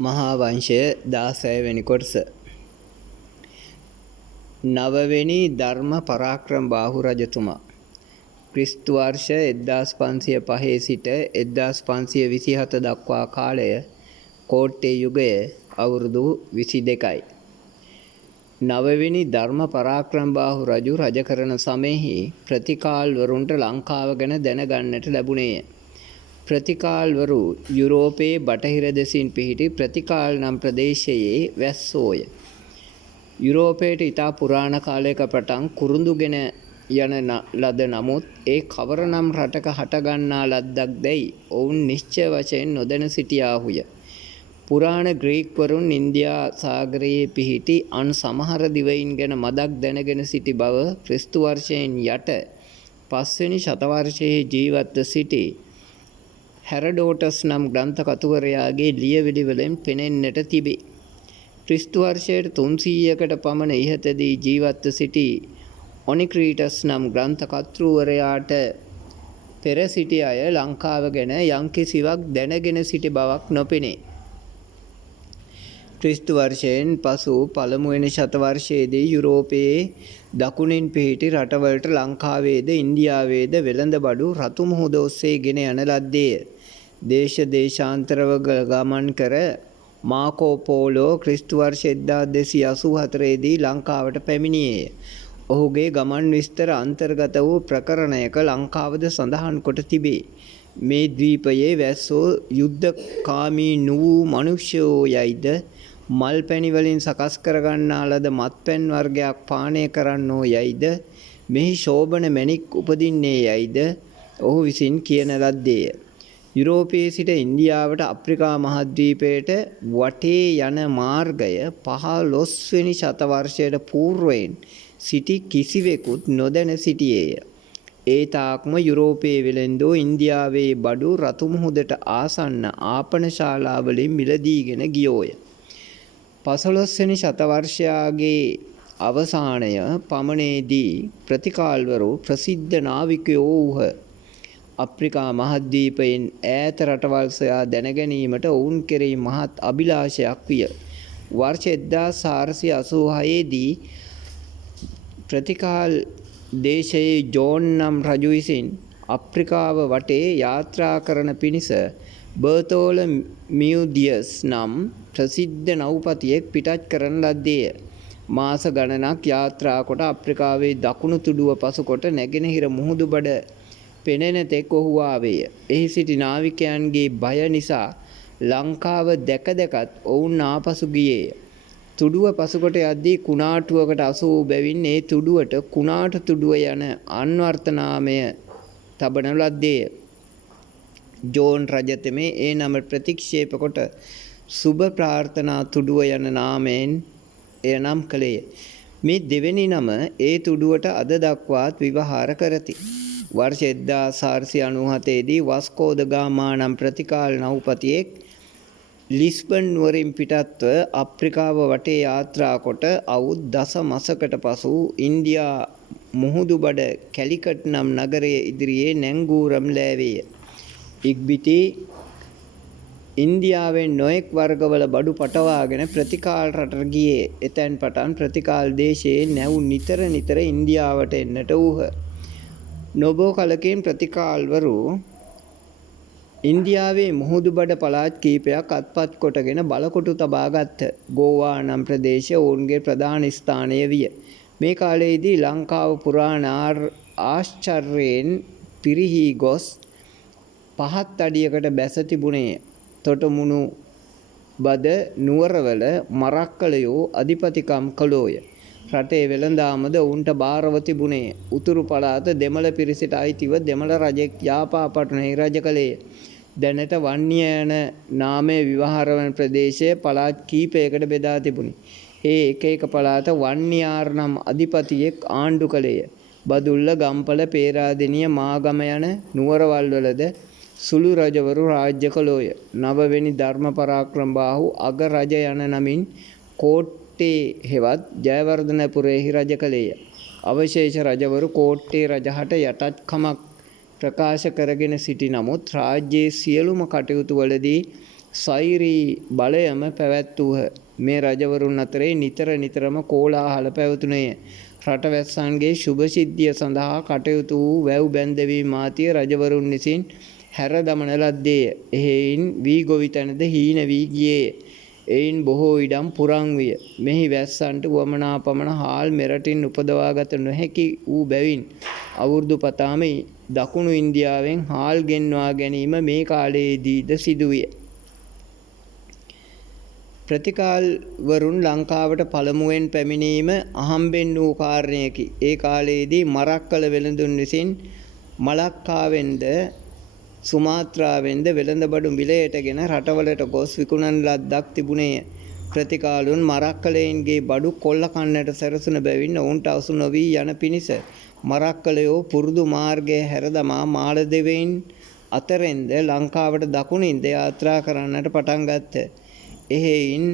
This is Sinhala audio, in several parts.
මහා වංශය 16 වෙනි කොටස. නවවෙනි ධර්ම පරාක්‍රම බාහු රජතුමා. ක්‍රිස්තු වර්ෂ 1505 සිට 1527 දක්වා කාලය කෝට්ටේ යුගය අවුරුදු 22යි. නවවෙනි ධර්ම පරාක්‍රම බාහු රජු රජ කරන සමයෙහි ප්‍රතිකාල්වරුන්ට ලංකාව ගැන දැනගන්නට ලැබුණේය. ප්‍රතිකාල්වරු යුරෝපයේ බටහිර දෙසින් පිහිටි ප්‍රතිකාල් නම් ප්‍රදේශයේ වැස්සෝය. යුරෝපයට ඉතා පුරාණ කාලයක පටන් කුරුඳුගෙන යන ලද නමුත් ඒ කවර නම් රටක හටගන්නා ලද්දක් දැයි ඔවුන් නිශ්චය වශයෙන් නොදැන සිටියාහුය. පුරාණ ග්‍රීක්වරුන් ඉන්දියා සාගරයේ පිහිටි අන් සමහර දිවයින් ගැන මදක් දැනගෙන සිටි බව ක්‍රිස්තු වර්ෂයෙන් යට 5 වෙනි ශතවර්ෂයේ ජීවත්ව සිටි හැරඩෝටස් නම් ග්‍රන්ථ කතුවරයාගේ ලියවිලි වලින් පෙනෙන්නට තිබේ. ක්‍රිස්තු වර්ෂයට 300කට පමණ ඉහතදී ජීවත්ව සිටි ඔනික්‍රීටස් නම් ග්‍රන්ථ කර්තෘවරයාට පෙර සිටි අය ලංකාව ගැන යම්කිසිවක් දැනගෙන සිටි බවක් නොපෙනේ. ක්‍රිස්තු වර්ෂයෙන් පසු පළමුවෙනි ශතවර්ෂයේදී යුරෝපයේ දකුණින් පිහිටි රටවලට ලංකාවේද ඉන්දියාවේද වෙළඳබඩු රතු මුහුද ඔස්සේ ගෙන යන ලද්දේය. දේශ දේශාන්තරව ගමන් කර මාකෝ පෝලෝ ක්‍රිස්තු වර්ෂ 1284 දී ලංකාවට පැමිණියේය. ඔහුගේ ගමන් විස්තර අන්තර්ගත වූ ප්‍රකරණයක ලංකාවද සඳහන් කොට තිබේ. මේ ද්වීපයේ වැස්සෝ යුද්ධකාමී වූ මනුෂ්‍යයෝ යයිද මල් පැණි වලින් සකස් කරගන්නා ලද මත්පැන් වර්ගයක් පානය කරන්නෝ යයිද මෙහි ශෝභන මැණික් උපදින්නේ යයිද ඔහු විසින් කියන ලද්දේය. යුරෝපයේ සිට ඉන්දියාවට අප්‍රිකා මහද්වීපයට වටේ යන මාර්ගය 15 වෙනි ශතවර්ෂයට పూర్වයෙන් සිටි කිසිවෙකුත් නොදැන සිටියේය. ඒ තාක්ම යුරෝපයේ වෙළෙන්දෝ ඉන්දියාවේ බඩු රතු මුහුදට ආසන්න ආපනශාලාවලින් මිලදීගෙන ගියෝය. 15 වෙනි ශතවර්ෂයාගේ අවසානය පමණේදී ප්‍රතිකාල්වරු ප්‍රසිද්ධ නාවිකයෝ වූහ. අප්‍රිකා මහද්වීපයෙන් ඈත රටවල් සොයා දැනගැනීමට ඔවුන් කෙරෙහි මහත් අභිලාෂයක් විය. වර්ෂ 1486 දී ප්‍රතිකාල් දේශයේ ජෝන් නම් රජු විසින් අප්‍රිකාව වටේ යාත්‍රා කරන පිණිස බර්තෝලමියුදියස් නම් ප්‍රසිද්ධ නෞපතියෙක් පිටත් කරන ලද්දේය. මාස ගණනක් යාත්‍රා කොට අප්‍රිකාවේ දකුණු තුඩුව පසුකොට නැගෙනහිර මුහුදු බඩ පෙනෙන තෙක් ඔහු ආවේය. එහි සිටි නාවිකයන්ගේ බය නිසා ලංකාව දැක දැකත් ඔවුන් ආපසු ගියේය. තුඩුව පසුකොට යද්දී කුණාටුවකට අසු වූ බැවින් ඒ තුඩුවට කුණාටු තුඩුව යන අන්වර්ථ නාමය තබන ලද්දේය. ජෝන් රජතෙමේ ඒ නම ප්‍රතික්ෂේප කොට සුබ ප්‍රාර්ථනා තුඩුව යන නාමයෙන් එය නම් කළේය. මේ දෙවෙනි නම ඒ තුඩුවට අද දක්වාත් ව්‍යවහාර කරති. වර්ෂ 1497 දී වස්කෝ ද ගාමා නම් ප්‍රතිකාල නෞපතියෙක් ලිස්බන් නුවරින් පිටත්ව අප්‍රිකාව වටේ යාත්‍රා කොට අවුත් දස මසකට පසු ඉන්දියා මුහුදුබඩ කැලිකට් නම් නගරයේ ඉදිරියේ නැංගූරම් ලෑවේය. ඉක්බිති ඉන්දියාවෙන් නොයෙක් වර්ගවල බඩු පටවාගෙන ප්‍රතිකාල් රටට ගියේ. එතැන් පටන් ප්‍රතිකාල් දේශයේ නැව් නිතර නිතර ඉන්දියාවට එන්නට වූහ. නොබෝ කලකින් ප්‍රතිකාල්වරු ඉන්දියාවේ මුහුදුබඩ පළාත් කීපයක් අත්පත් කොටගෙන බලකොටු තබා ගත්හ. ගෝවා නම් ප්‍රදේශය ඔවුන්ගේ ප්‍රධාන ස්ථානය විය. මේ කාලයේදී ලංකාව පුරාණ ආශ්චර්යයෙන් පිරිහී ගොස් පහත් අඩියකට බැස තිබුණේය. තොටමුණු බද නුවරවල මරක්කලයෝ අධිපතිකම් කළෝය. රටේ වෙළඳාමද ඔවුන්ට භාරව තිබුණේ. උතුරු පළාත දෙමළ පිරිසට අයිතිව දෙමළ රජෙක් යාපාපටුනෙහි රජ කළේය. දැනට වන්නිය යන නාමය ව්‍යවහාර වන ප්‍රදේශය පළාත් කීපයකට බෙදා තිබුණි. ඒ එක එක පළාත වන්නියාර් නම් අධිපතියෙක් ආණ්ඩු කළේය. බදුල්ල, ගම්පල, පේරාදෙණිය, මාගම යන නුවරවල්වලද සුළු රජවරු රාජ්‍ය කළෝය. නවවෙනි ධර්ම පරාක්‍රම බාහු අග රජ යන නමින් කෝට්ටේ හෙවත් ජයවර්ධනපුරයෙහි රජ කළේය. අවශේෂ රජවරු කෝට්ටේ රජහට යටත්කමක් ප්‍රකාශ කරගෙන සිටි නමුත් රාජ්‍යයේ සියලුම කටයුතු වලදී සෛරී බලයම පැවැත්වූහ. මේ රජවරුන් අතරේ නිතරම කෝලාහල පැවතුණේය. රටවැස්සන්ගේ ශුභ සිද්ධිය සඳහා කටයුතු වූ වැව් බැන්දවීම් ආදිය රජවරුන් විසින් හැර දමන ලද්දේය. එහෙයින් වී ගොවිතැනද හීන වී ගියේය. එයින් බොහෝ ඉඩම් පුරන් විය. මෙහි වැස්සන්ට වමනා පමණ හාල් මෙරටින් උපදවාගත නොහැකි වූ බැවින් අවුරුදු පතාම දකුණු ඉන්දියාවෙන් හාල් ගෙන්වා ගැනීම මේ කාලයේදීද සිදුවිය. ප්‍රතිකාල්වරුන් ලංකාවට පළමුවෙන් පැමිණීම අහම්බෙන් වූ කාරණයකි. ඒ කාලයේදී මරක්කල වෙළඳුන් විසින් මලක්කාවෙන්ද සුමාත්‍රාවෙන්ද වෙළඳබඩු මිලයටගෙන රටවලට ගොස් විකුණන ලද්දක් තිබුණේය. ප්‍රතිකාලුන් මරක්කලයින්ගේ බඩු කොල්ල කන්නට සැරසුන බැවින් ඔවුන්ට අසු නොවී යන පිණිස මරක්කලයෝ පුරුදු මාර්ගය හැරදමා මාලදෙවයින් අතරෙන්ද ලංකාවට දකුණින්ද යාත්‍රා කරන්නට පටන් ගත්ත. එහෙයින්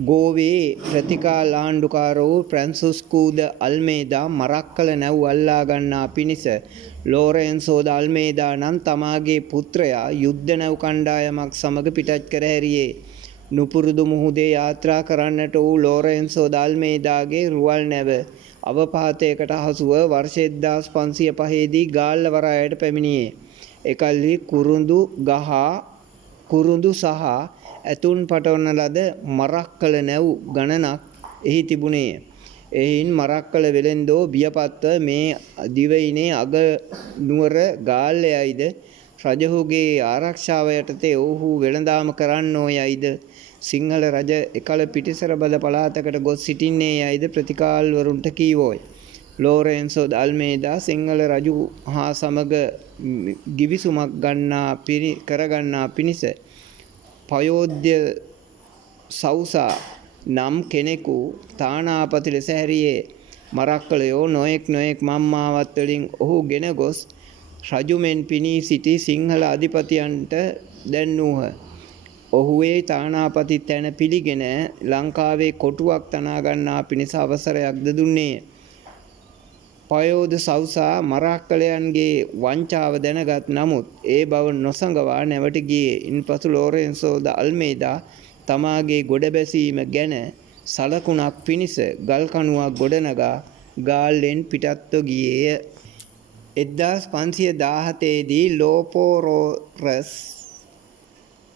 ගෝවේ ප්‍රතිකාල ආණ්ඩුකාරෝ ෆ්‍රැන්සිස්කෝ ද අල්මේදා මරක්කල නැව් අල්ලා ගන්නා පිණිස ලෝරෙන්සෝ ද අල්මේදා නම් තමාගේ පුත්‍රයා යුද්ධ නැව් කණ්ඩායමක් සමග පිටත් කර හැරියේ. නුපුරුදු මුහුදේ යාත්‍රා කරන්නට වූ ලෝරෙන්සෝ ද අල්මේදාගේ රුවල් නැව අවපාතයකට හසුව වර්ෂ 1505 දී ගාල්ල වරායට පැමිණියේ. එකල්හි කුරුඳු සහ ඇතුන් පටවන ලද මරක්කල නැව් ගණනක් එහි තිබුණේය. එයින් මරක්කල වෙළෙන්දෝ බියපත්ව මේ දිවයිනේ අග නුවර ගාල්ලයයිද රජහුගේ ආරක්ෂාව යටතේ ඔවුහු වෙළඳාම කරන්නෝ යයිද සිංහල රජ එකල පිටිසර බද පළාතකට ගොස් සිටින්නේ යයිද ප්‍රතිකාල්වරුන්ට කීවෝය. ලෝරෙන්සෝ ද අල්මේදා සිංහල රජු හා සමග ගිවිසුමක් කරගන්නා පිණිස පයෝද්‍ය සෞසා නම් කෙනෙකු තානාපති ලෙස හැරියේ. මරක්කලයෝ නොයෙක් මම්මාවත් වලින් ඔහු ගෙන ගොස් රජුමෙන් පිණී සිටි සිංහල අධිපතියන්ට දැන්වූහ. ඔහු ඒ තානාපති තැන පිළිගෙන ලංකාවේ කොටුවක් තනා ගන්නා පිණිස අවසරයක්ද දුන්නේය. පයෝද සෞසා මරක්කලයන්ගේ වංචාව දැනගත් නමුත් ඒ බව නොසඟවා නැවට ගියේ. ඉන්පසු ලෝරෙන්සෝ ද අල්මේදා තමාගේ ගොඩ බැසීම ගැන සලකුණක් පිණිස ගල් කණුවක් ගොඩනගා ගාල්ලෙන් පිටත්ව ගියේය. 1517 දී ලෝපෝරොරස්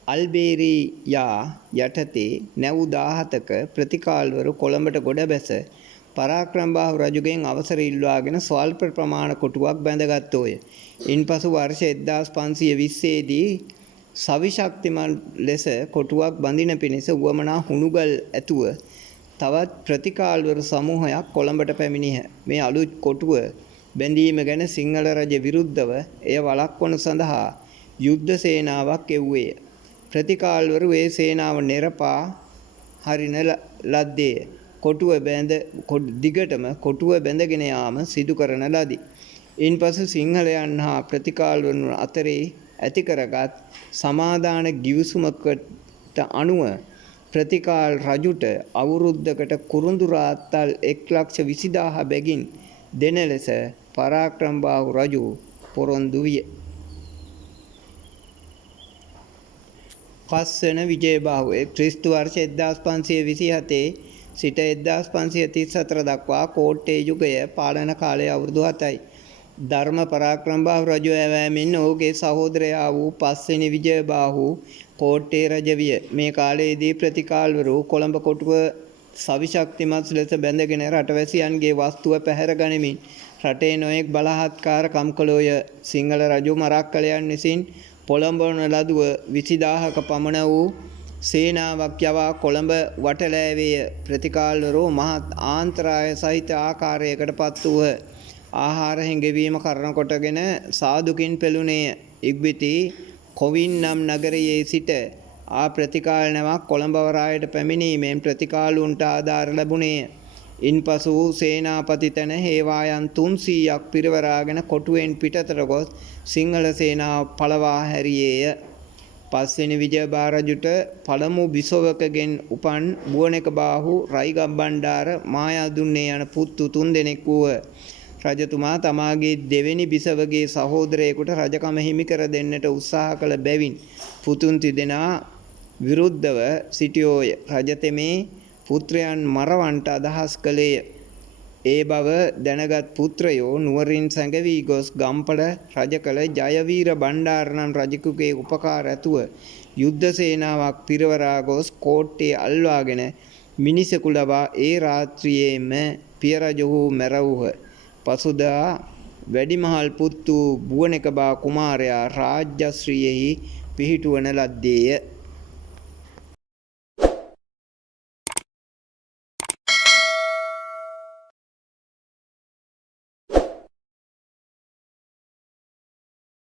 අල්බේරියා යටතේ නැව් 17ක ප්‍රතිකාල්වරු කොළඹට ගොඩ බැස පරාක්‍රමබාහු රජුගෙන් අවසර ඉල්වාගෙන ස්වල්ප ප්‍රමාණ කොටුවක් බැඳගත්තෝය. ඉන්පසු වර්ෂ 1520 දී සවිශක්තිමත් ලෙස කොටුවක් බඳින පිණිස උවමනා හුණුගල් ඇතුව තවත් ප්‍රතිකාල්වරු සමූහයක් කොළඹට පැමිණියහ. මේ අලුත් කොටුව බැඳීම ගැන සිංහල රජ විරුද්ධව එය වළක්වනු සඳහා යුද්ධ සේනාවක් එව්වේය. ප්‍රතිකාල්වරු ඒ සේනාව නෙරපා හරින ලද්දේය. දිගටම කොටුව බැඳගෙන යාම සිදු කරන ලදී. ඉන්පසු සිංහලයන් හා ප්‍රතිකාල්වරුන් අතරේ ඇති කරගත් සමාදාන ගිවිසුමකට අනුව ප්‍රතිකාල් රජුට අවුරුද්දකට කුරුඳු රාත්තල් 1,20,000 බැගින් දෙන ලෙස පරාක්‍රමබාහු රජු පොරොන්දු විය. පස්වන විජයබාහු ක්‍රිස්තු වර්ෂ 1527 සිට 1534 දක්වා කෝට්ටේ යුගය පාලන කාලය අවුරුදු 7යි. ධර්ම පරාක්‍රමබාහු රජු ඇවෑමෙන් ඔහුගේ සහෝදරයා වූ පස්වෙනි විජයබාහු කෝට්ටේ රජ විය. මේ කාලයේදී ප්‍රතිකාල්වරු කොළඹ කොටුව සවිශක්තිමත් ලෙස බැඳගෙන රටවැසියන්ගේ වස්තුව පැහැර ගනිමින් රටේ නොයෙක් බලහත්කාර කම්කලෝය. සිංහල රජු මරක්කලයන් විසින් පොළඹවන ලදුව 20000ක පමණ වූ සේනාවක් යවා කොළඹ වටලෑවේය. ප්‍රතිකාල්වරු මහත් ආන්තරාය සහිත ආකාරයකට පත් වූහ. ආහාර හිඟවීම කරන කොටගෙන සාදුකින් පෙළුණේය. ඉක්බිති කොවින් නම් නගරයේ සිට ප්‍රතිකාල නැවක් කොළඹ වරායට පැමිණීමෙන් ප්‍රතිකාලුන්ට ආධාර ලැබුණේය. ඉන්පසු සේනාපති තැන හේවායන් 300ක් පිරිවරාගෙන කොටුවෙන් පිටතට ගොස් සිංහල සේනාව පළවා හැරියේය. පස්වෙනි විජයබා රජුට පළමු බිසවකගෙන් උපන් බුවනෙකබාහු, රයිගම්බණ්ඩාර, මායාදුන්නේ යන පුත්තු 3 දෙනෙක් වූහ. රජතුමා තමාගේ දෙවෙනි බිසවගේ සහෝදරයෙකුට රජකම හිමි කර දෙන්නට උත්සාහ කළ බැවින් පුතුන් 3 දෙනා විරුද්ධව සිටියෝය. රජතෙමේ පුත්‍රයන් මරවන්ට අදහස් කළේය. ඒ බව දැනගත් පුත්‍රයෝ නුවරින් සැඟවී ගොස් ගම්පල රජ කළ ජයවීර බණ්ඩාරනම් රජෙකුගේ උපකාර ඇතුව යුද්ධ සේනාවක් පිරවරා ගොස් කෝට්ටේ අල්වාගෙන මිනිසෙකු ලබා ඒ රාත්‍රියේම පිය රජහු මැරවූහ. පසුදා වැඩිමහල් පුත් වූ බුවනෙකබා කුමාරයා රාජ්‍යශ්‍රීයෙහි පිහිටුවන ලද්දේය.